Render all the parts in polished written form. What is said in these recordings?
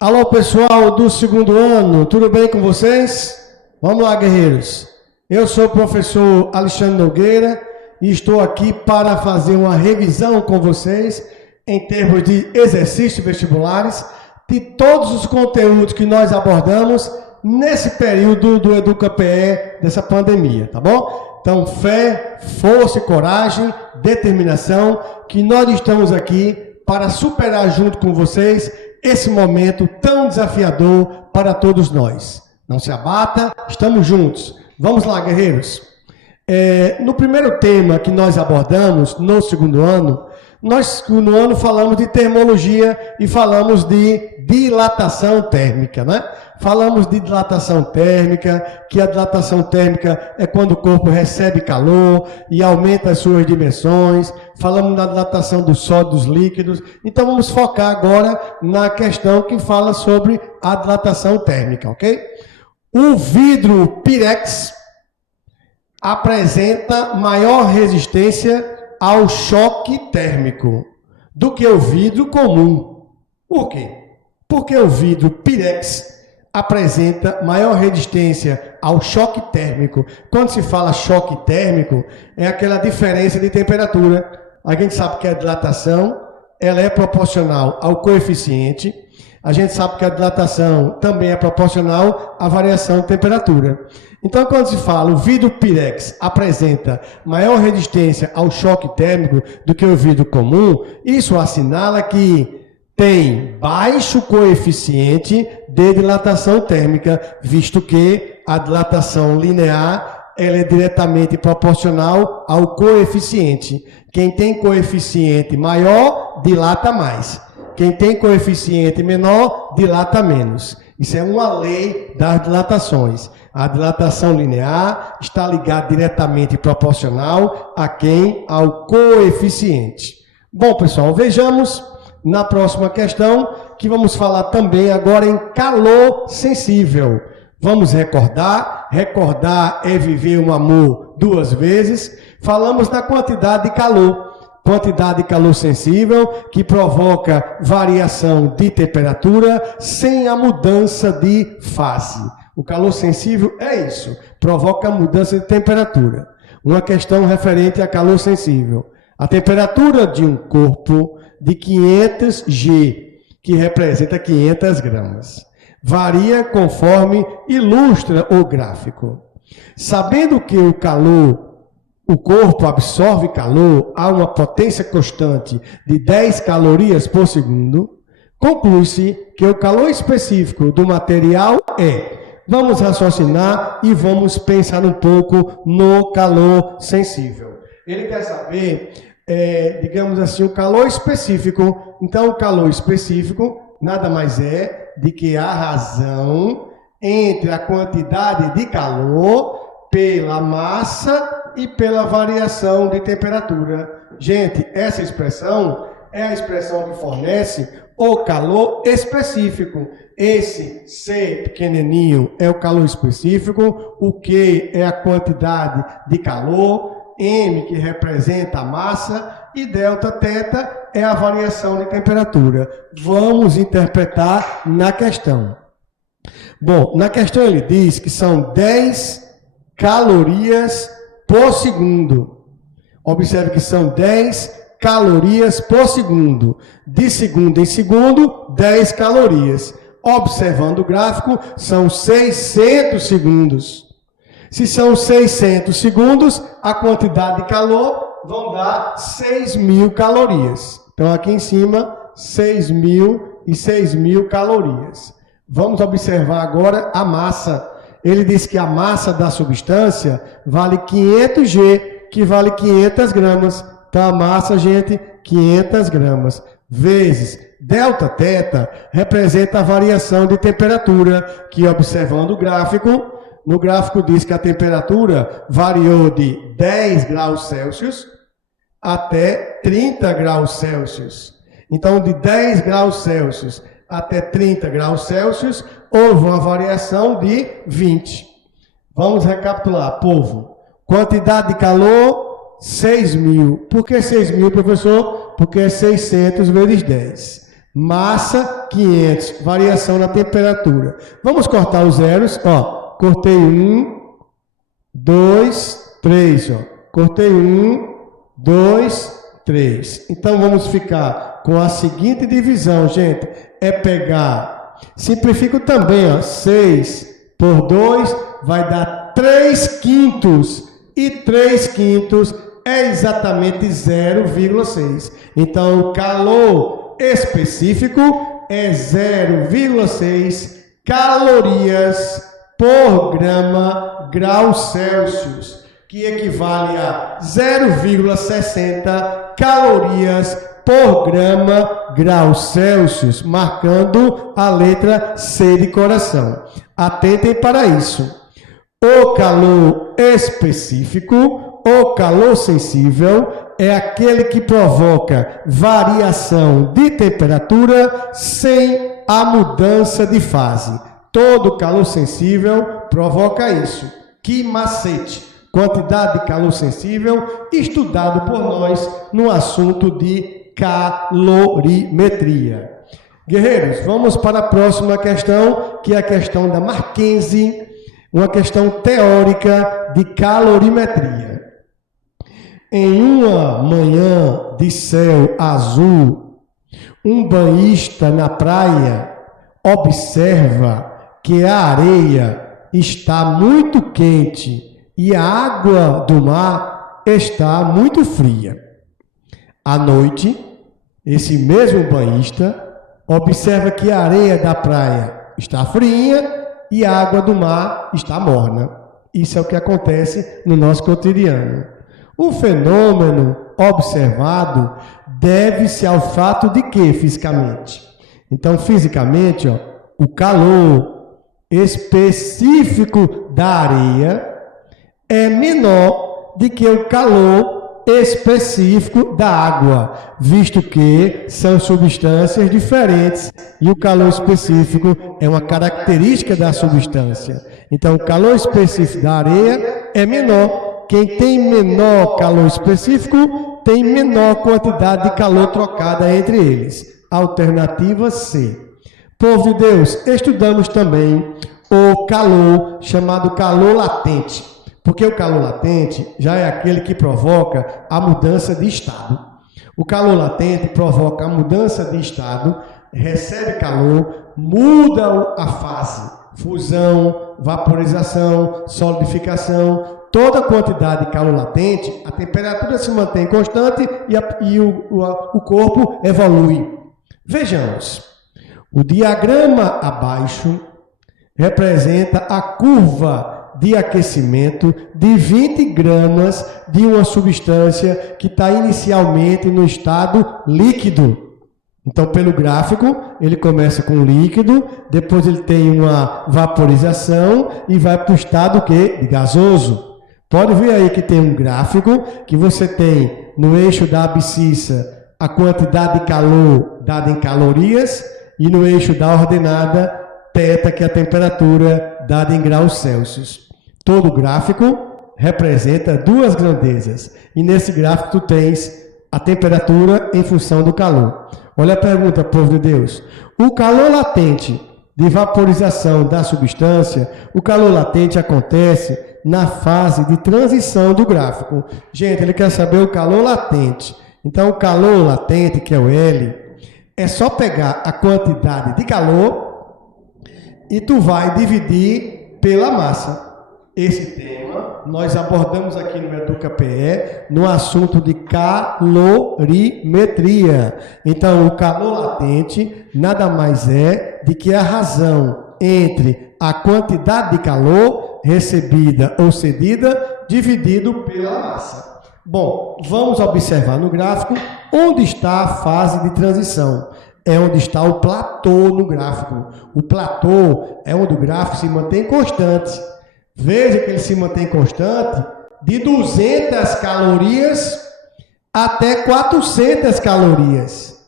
Alô, pessoal do segundo ano, tudo bem com vocês? Vamos lá, guerreiros. Eu sou o professor Alexandre Nogueira e estou aqui para fazer uma revisão com vocês em termos de exercícios vestibulares de todos os conteúdos que nós abordamos nesse período do EducaPE dessa pandemia, tá bom? Então, fé, força e coragem, determinação, que nós estamos aqui para superar junto com vocês esse momento tão desafiador para todos nós. Não se abata, estamos juntos. Vamos lá, guerreiros. No primeiro tema que nós abordamos no segundo ano, nós no ano falamos de termologia e falamos de dilatação térmica, né? Falamos de dilatação térmica, que a dilatação térmica é quando o corpo recebe calor e aumenta as suas dimensões. Falamos da dilatação dos sólidos líquidos. Então vamos focar agora na questão que fala sobre a dilatação térmica, ok? O vidro Pirex apresenta maior resistência ao choque térmico do que o vidro comum. Por quê? Porque o vidro Pirex apresenta maior resistência ao choque térmico. Quando se fala choque térmico, é aquela diferença de temperatura. A gente sabe que a dilatação ela é proporcional ao coeficiente. A gente sabe que a dilatação também é proporcional à variação de temperatura. Então, quando se fala o vidro Pirex apresenta maior resistência ao choque térmico do que o vidro comum, isso assinala que tem baixo coeficiente de dilatação térmica, visto que a dilatação linear ela é diretamente proporcional ao coeficiente. Quem tem coeficiente maior, dilata mais. Quem tem coeficiente menor, dilata menos. Isso é uma lei das dilatações. A dilatação linear está ligada diretamente proporcional a quem? Ao coeficiente. Bom, pessoal, vejamos na próxima questão que vamos falar também agora em calor sensível. Vamos recordar. Recordar é viver um amor duas vezes. Falamos da quantidade de calor. Quantidade de calor sensível que provoca variação de temperatura sem a mudança de fase. O calor sensível é isso, provoca mudança de temperatura. Uma questão referente a calor sensível. A temperatura de um corpo de 500 G, que representa 500 gramas, varia conforme ilustra o gráfico. Sabendo que o corpo absorve calor a uma potência constante de 10 calorias por segundo, conclui-se que o calor específico do material é. Vamos raciocinar e vamos pensar um pouco no calor sensível. Ele quer saber, digamos assim, o calor específico. Então, o calor específico nada mais é de que a razão entre a quantidade de calor pela massa e pela variação de temperatura. Gente, essa expressão é a expressão que fornece o calor específico. Esse C pequenininho é o calor específico, o Q é a quantidade de calor, M que representa a massa e delta teta é a variação de temperatura. Vamos interpretar na questão. Bom, na questão ele diz que são 10 calorias por segundo. Observe que são 10 calorias por segundo. De segundo em segundo, 10 calorias. Observando o gráfico, são 600 segundos. Se são 600 segundos, a quantidade de calor vão dar 6.000 calorias. Então, aqui em cima, 6.000 e 6.000 calorias. Vamos observar agora a massa. Ele diz que a massa da substância vale 500 G, que vale 500 gramas. Então, a massa, gente, 500 gramas, vezes delta teta, representa a variação de temperatura, que observando o gráfico, no gráfico diz que a temperatura variou de 10 graus Celsius até 30 graus Celsius. Então, de 10 graus Celsius até 30 graus Celsius, houve uma variação de 20. Vamos recapitular, povo. Quantidade de calor, 6.000. Por que 6.000, professor? Porque é 600 vezes 10. Massa, 500. Variação na temperatura. Vamos cortar os zeros. Ó, cortei 1, 2, 3. Ó. Cortei 1, 2, 3. Então, vamos ficar com a seguinte divisão, gente. É pegar... Simplifico também, ó. 6 por 2 vai dar 3 quintos. E 3 quintos é exatamente 0,6. Então, o calor específico é 0,6 calorias por grau Celsius, que equivale a 0,60 calorias por grau Celsius, marcando a letra C de coração. Atentem para isso. O calor específico, o calor sensível, é aquele que provoca variação de temperatura sem a mudança de fase. Todo calor sensível provoca isso. Que macete! Quantidade de calor sensível estudado por nós no assunto de calorimetria. Guerreiros, vamos para a próxima questão, que é a questão da Mackenzie, uma questão teórica de calorimetria. Em uma manhã de céu azul, um banhista na praia observa que a areia está muito quente e a água do mar está muito fria. À noite, esse mesmo banhista observa que a areia da praia está fria e a água do mar está morna. Isso é o que acontece no nosso cotidiano. O fenômeno observado deve-se ao fato de que, fisicamente? Então, fisicamente, ó, o calor específico da areia é menor do que o calor específico da água, visto que são substâncias diferentes e o calor específico é uma característica da substância. Então, o calor específico da areia é menor. Quem tem menor calor específico tem menor quantidade de calor trocada entre eles. Alternativa C. Povo de Deus, estudamos também o calor chamado calor latente. Porque o calor latente já é aquele que provoca a mudança de estado. O calor latente provoca a mudança de estado, recebe calor, muda a fase. Fusão, vaporização, solidificação, toda a quantidade de calor latente, a temperatura se mantém constante e o corpo evolui. Vejamos, o diagrama abaixo representa a curva de aquecimento de 20 gramas de uma substância que está inicialmente no estado líquido. Então, pelo gráfico, ele começa com líquido, depois ele tem uma vaporização e vai para o estado de gasoso. Pode ver aí que tem um gráfico que você tem no eixo da abscissa a quantidade de calor dada em calorias e no eixo da ordenada θ, que é a temperatura dada em graus Celsius. Todo gráfico representa duas grandezas e nesse gráfico tu tens a temperatura em função do calor. Olha a pergunta, povo de Deus. O calor latente de vaporização da substância, o calor latente acontece na fase de transição do gráfico. Gente, ele quer saber o calor latente. Então, o calor latente, que é o L, é só pegar a quantidade de calor e tu vai dividir pela massa. Esse tema nós abordamos aqui no EducaPE no assunto de calorimetria. Então, o calor latente nada mais é do que a razão entre a quantidade de calor recebida ou cedida dividido pela massa. Bom, vamos observar no gráfico onde está a fase de transição. É onde está o platô no gráfico. O platô é onde o gráfico se mantém constante. Veja que ele se mantém constante de 200 calorias até 400 calorias.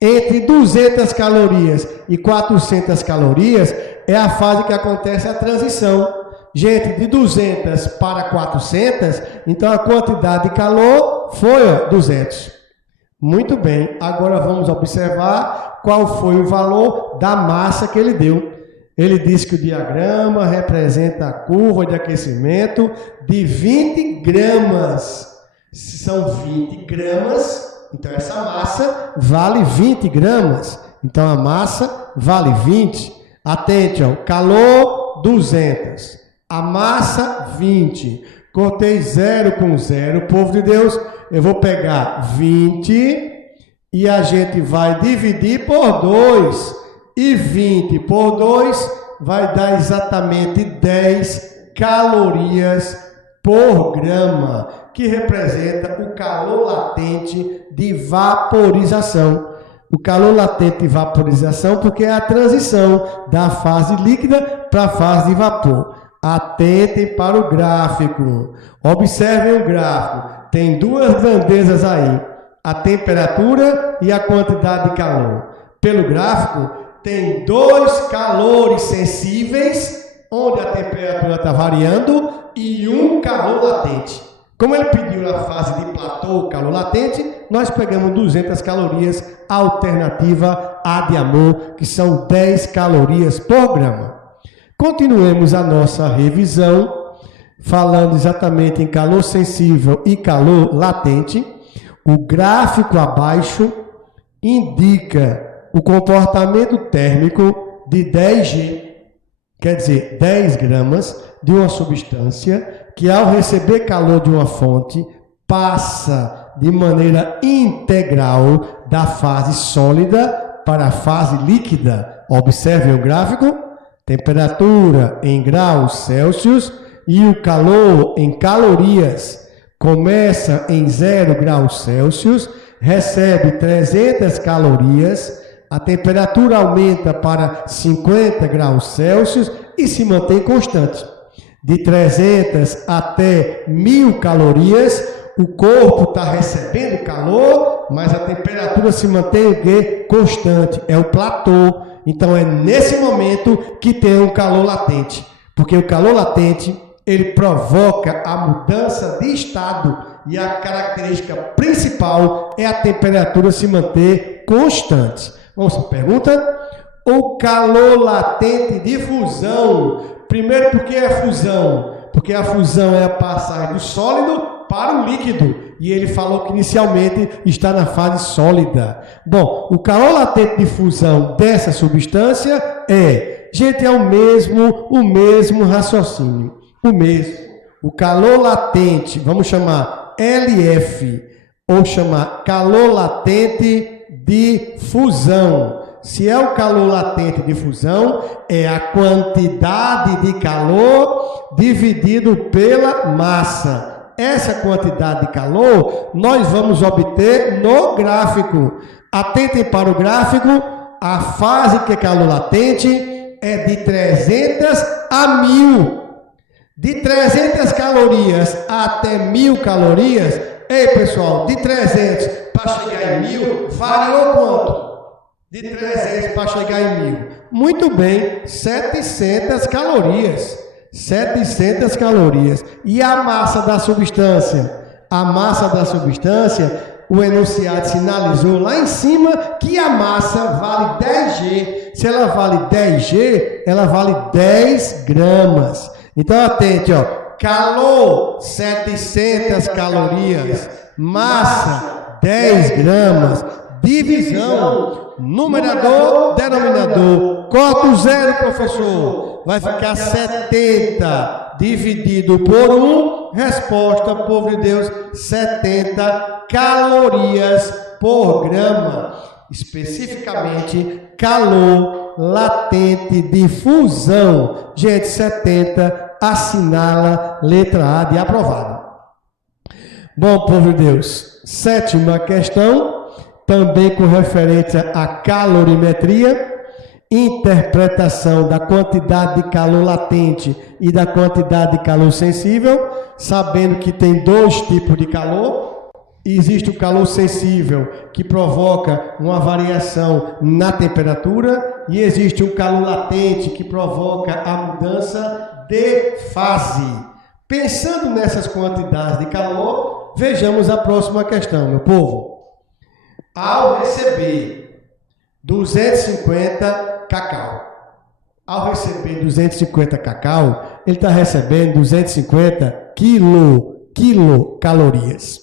Entre 200 calorias e 400 calorias é a fase que acontece a transição. Gente, de 200 para 400, então a quantidade de calor foi 200. Muito bem, agora vamos observar qual foi o valor da massa que ele deu. Ele disse que o diagrama representa a curva de aquecimento de 20 gramas. São 20 gramas, então essa massa vale 20 gramas. Então a massa vale 20. Atente, ó, calor 200, a massa 20. Cortei 0 com 0, povo de Deus. Eu vou pegar 20 e a gente vai dividir por 2. E 20 por 2 vai dar exatamente 10 calorias por grama, que representa o calor latente de vaporização. O calor latente de vaporização porque é a transição da fase líquida para a fase de vapor. Atentem para o gráfico. Observem o gráfico. Tem duas grandezas aí, a temperatura e a quantidade de calor. Pelo gráfico, tem dois calores sensíveis, onde a temperatura está variando, e um calor latente. Como ele pediu a fase de platô, calor latente, nós pegamos 200 calorias, alternativa A de amor, que são 10 calorias por grama. Continuemos a nossa revisão, falando exatamente em calor sensível e calor latente. O gráfico abaixo indica o comportamento térmico de 10G, quer dizer, 10 gramas de uma substância que, ao receber calor de uma fonte, passa de maneira integral da fase sólida para a fase líquida. Observem o gráfico, temperatura em graus Celsius e o calor em calorias. Começa em 0 graus Celsius, recebe 300 calorias, a temperatura aumenta para 50 graus Celsius e se mantém constante. De 300 até 1000 calorias, o corpo está recebendo calor, mas a temperatura se mantém constante, é o platô. Então é nesse momento que tem um calor latente, porque o calor latente ele provoca a mudança de estado e a característica principal é a temperatura se manter constante. Vamos para a pergunta? O calor latente de fusão. Primeiro, por que é fusão? Porque a fusão é a passagem do sólido para o líquido. E ele falou que inicialmente está na fase sólida. Bom, o calor latente de fusão dessa substância gente, é o mesmo raciocínio. O mesmo. O calor latente, vamos chamar LF, ou chamar calor latente de fusão. Se é o calor latente de fusão, é a quantidade de calor dividido pela massa. Essa quantidade de calor nós vamos obter no gráfico. Atentem para o gráfico, a fase que é calor latente é de 300 a 1000. De 300 calorias até 1000 calorias, ei pessoal, de 300 para chegar em 1000, variou quanto? De 300 para chegar em 1000. Muito bem, 700 calorias. 700 calorias. E a massa da substância? A massa da substância, o enunciado sinalizou lá em cima que a massa vale 10G. Se ela vale 10G, ela vale 10 gramas. Então atente, ó. Calor, 700 calorias. Massa, 10 gramas. Divisão, numerador, denominador. Corta o 0, professor. Vai ficar 70 dividido por 1. Resposta, povo de Deus, 70 calorias por grama. Especificamente, calor latente de fusão. Gente, 70 assinala letra A de aprovado. Bom, povo de Deus, sétima questão, também com referência à calorimetria, interpretação da quantidade de calor latente e da quantidade de calor sensível, sabendo que tem dois tipos de calor. Existe o calor sensível, que provoca uma variação na temperatura, e existe o calor latente, que provoca a mudança de fase. Pensando nessas quantidades de calor, vejamos a próxima questão, meu povo. ao receber 250 cacau. Ao receber 250 cacau, ele está recebendo 250 quilocalorias.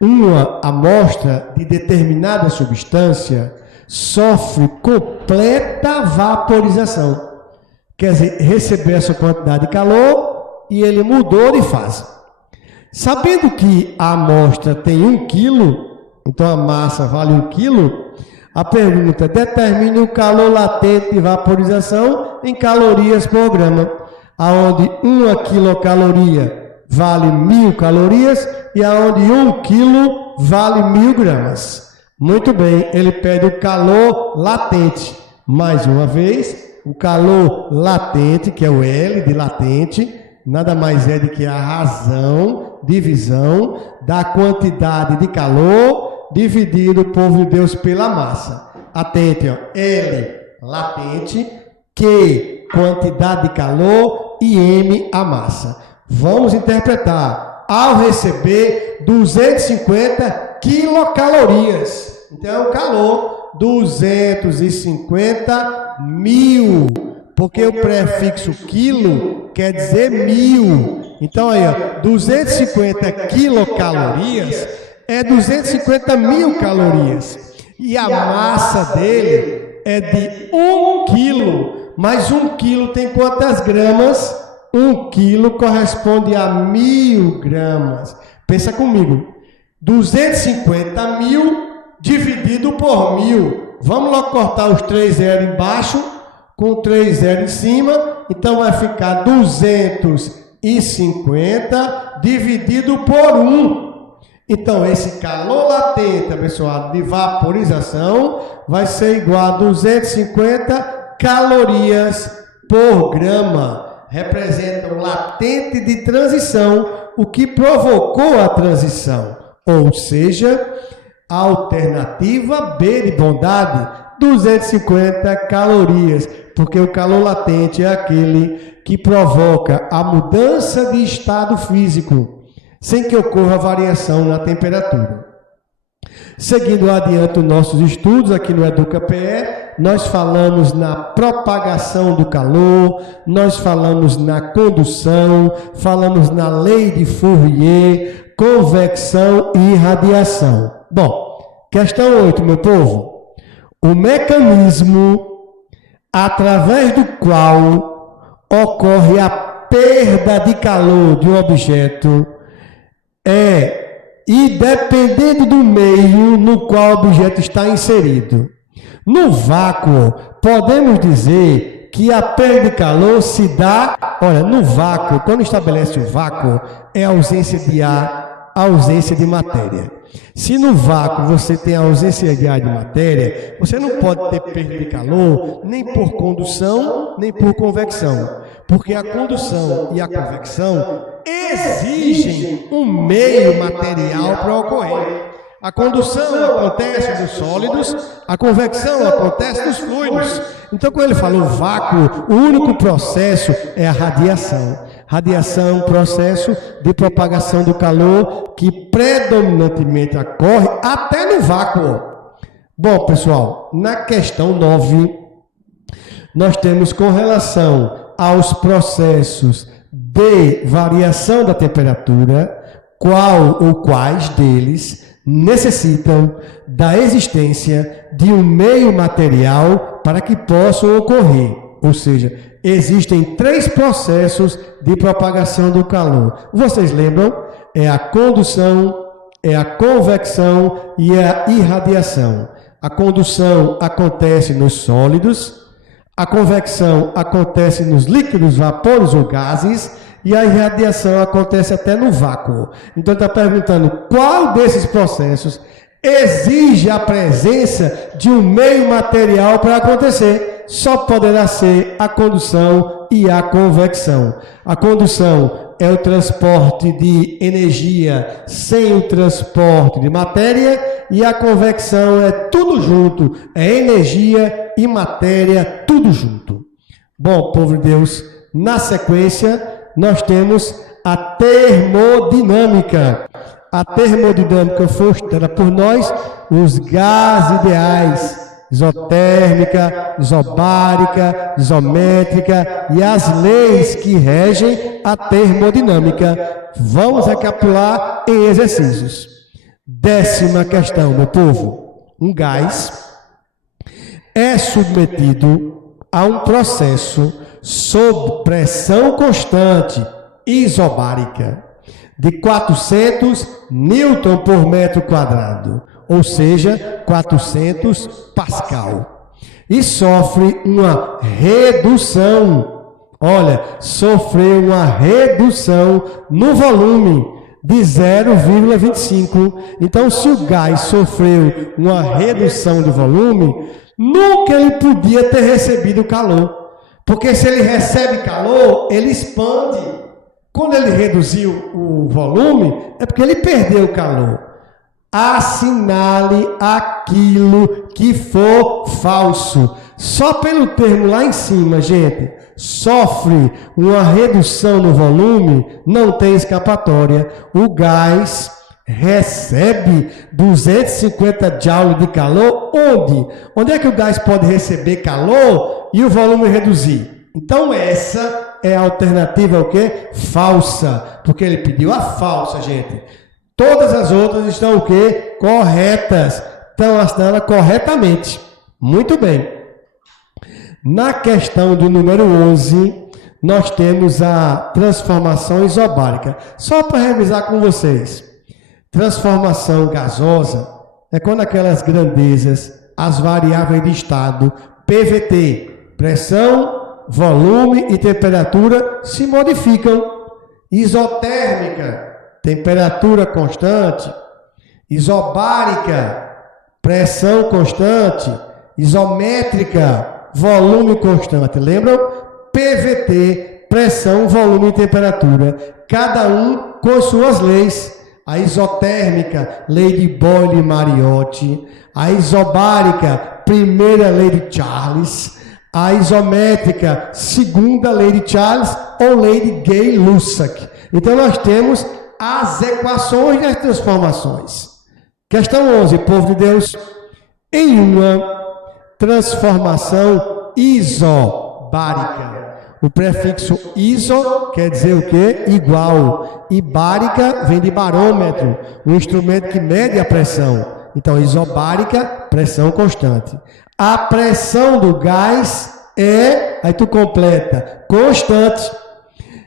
Uma amostra de determinada substância sofre completa vaporização. Quer dizer, recebeu essa quantidade de calor e ele mudou de fase. Sabendo que a amostra tem 1 quilo, então a massa vale 1 quilo, a pergunta: determine o calor latente de vaporização em calorias por grama, aonde 1 quilocaloria vale 1000 calorias e aonde 1 quilo vale 1000 gramas. Muito bem, ele pede o calor latente. Mais uma vez, o calor latente, que é o L de latente, nada mais é do que a razão, divisão da quantidade de calor dividido o povo de Deus pela massa. Atente, ó, L latente, Q quantidade de calor e M a massa. Vamos interpretar. Ao receber 250 quilocalorias, então o calor 250 mil, porque o prefixo quilo quer dizer 1000. Então aí, ó, 250 quilocalorias é 250 mil calorias. E a massa dele é de 1 quilo. Mas 1 quilo tem quantas gramas? 1 quilo corresponde a 1000 gramas. Pensa comigo. 250 mil dividido por 1000. Vamos logo cortar os 3 zero embaixo com 3 zero em cima. Então vai ficar 250 dividido por 1. Então, esse calor latente, abençoado, de vaporização, vai ser igual a 250 calorias por grama. Representa o latente de transição, o que provocou a transição. Ou seja, a alternativa B de bondade, 250 calorias. Porque o calor latente é aquele que provoca a mudança de estado físico, sem que ocorra variação na temperatura. Seguindo adiante os nossos estudos aqui no EducaPE, nós falamos na propagação do calor, nós falamos na condução, falamos na lei de Fourier, convecção e radiação. Bom, questão 8, meu povo. O mecanismo através do qual ocorre a perda de calor de um objeto e dependendo do meio no qual o objeto está inserido. No vácuo, podemos dizer que a perda de calor se dá, olha, no vácuo, quando estabelece o vácuo, é ausência de ar, ausência de matéria. Se no vácuo você tem ausência de ar de matéria, você não pode ter perda de calor nem por condução, nem por convecção. Porque a condução e a convecção exigem um meio material para ocorrer. A condução acontece dos sólidos, a convecção acontece dos fluidos. Então, quando ele falou vácuo, o único processo é a radiação. Radiação é um processo de propagação do calor que predominantemente ocorre até no vácuo. Bom, pessoal, na questão 9, nós temos com relação aos processos de variação da temperatura, qual ou quais deles necessitam da existência de um meio material para que possam ocorrer. Ou seja, existem 3 processos de propagação do calor. Vocês lembram? É a condução, é a convecção e é a irradiação. A condução acontece nos sólidos, a convecção acontece nos líquidos, vapores ou gases, e a irradiação acontece até no vácuo. Então está perguntando qual desses processos exige a presença de um meio material para acontecer. Só poderá ser a condução e a convecção. A condução é o transporte de energia sem o transporte de matéria, e a convecção é tudo junto, é energia e matéria tudo junto. Bom, povo de Deus, na sequência nós temos a termodinâmica. A termodinâmica foi estudada por nós os gases ideais, isotérmica, isobárica, isométrica e as leis que regem a termodinâmica. Vamos recapitular em exercícios. 10ª questão, meu povo. Um gás é submetido a um processo sob pressão constante isobárica de 400 newton por metro quadrado, ou seja, 400 pascal, e sofre uma redução. Olha, sofreu uma redução no volume de 0,25. Então, se o gás sofreu uma redução de volume, nunca ele podia ter recebido calor. Porque se ele recebe calor, ele expande. Quando ele reduziu o volume, é porque ele perdeu o calor. Assinale aquilo que for falso. Só pelo termo lá em cima, gente, sofre uma redução no volume, não tem escapatória. O gás recebe 250 joules de calor. Onde? Onde é que o gás pode receber calor e o volume reduzir? Então essa é a alternativa o quê? Falsa, porque ele pediu a falsa, gente. Todas as outras estão o quê? Corretas. Estão assinando corretamente. Muito bem. Na questão do número 11, nós temos a transformação isobárica. Só para revisar com vocês. Transformação gasosa é quando aquelas grandezas, as variáveis de estado, PVT, pressão, volume e temperatura, se modificam. Isotérmica, temperatura constante. Isobárica, pressão constante. Isométrica, volume constante. Lembram? PVT, pressão, volume e temperatura. Cada um com suas leis. A isotérmica, lei de Boyle-Mariotti. A isobárica, primeira lei de Charles. A isométrica, segunda lei de Charles ou lei de Gay-Lussac. Então nós temos as equações das transformações. Questão 11, povo de Deus. Em uma transformação isobárica. O prefixo iso quer dizer o quê? Igual. E bárica vem de barômetro, um instrumento que mede a pressão. Então, isobárica, pressão constante. A pressão do gás é, aí tu completa, constante.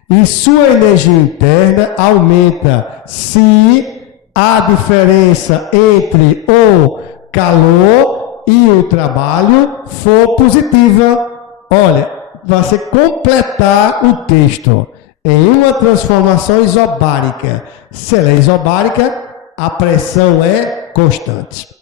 E sua energia interna aumenta se a diferença entre o calor e o trabalho for positiva. Olha, você completar o texto em uma transformação isobárica. Se ela é isobárica, a pressão é constante.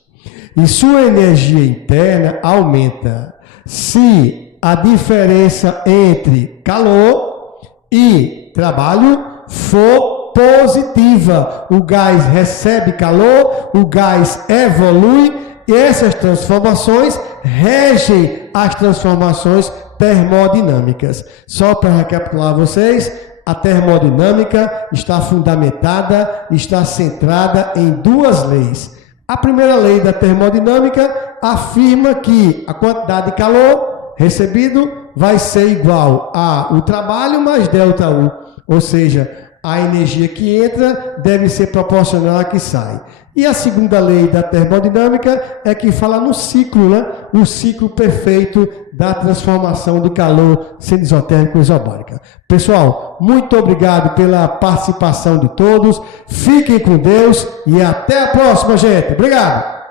E sua energia interna aumenta se a diferença entre calor e trabalho for positiva. O gás recebe calor, o gás evolui, e essas transformações regem as transformações termodinâmicas. Só para recapitular vocês, a termodinâmica está fundamentada, está centrada em duas leis. A primeira lei da termodinâmica afirma que a quantidade de calor recebido vai ser igual ao trabalho mais ΔU, ou seja, a energia que entra deve ser proporcional à que sai. E a segunda lei da termodinâmica é que fala no ciclo, né? O ciclo perfeito da transformação de calor sendo isotérmico e isobárica. Pessoal, muito obrigado pela participação de todos. Fiquem com Deus e até a próxima, gente. Obrigado.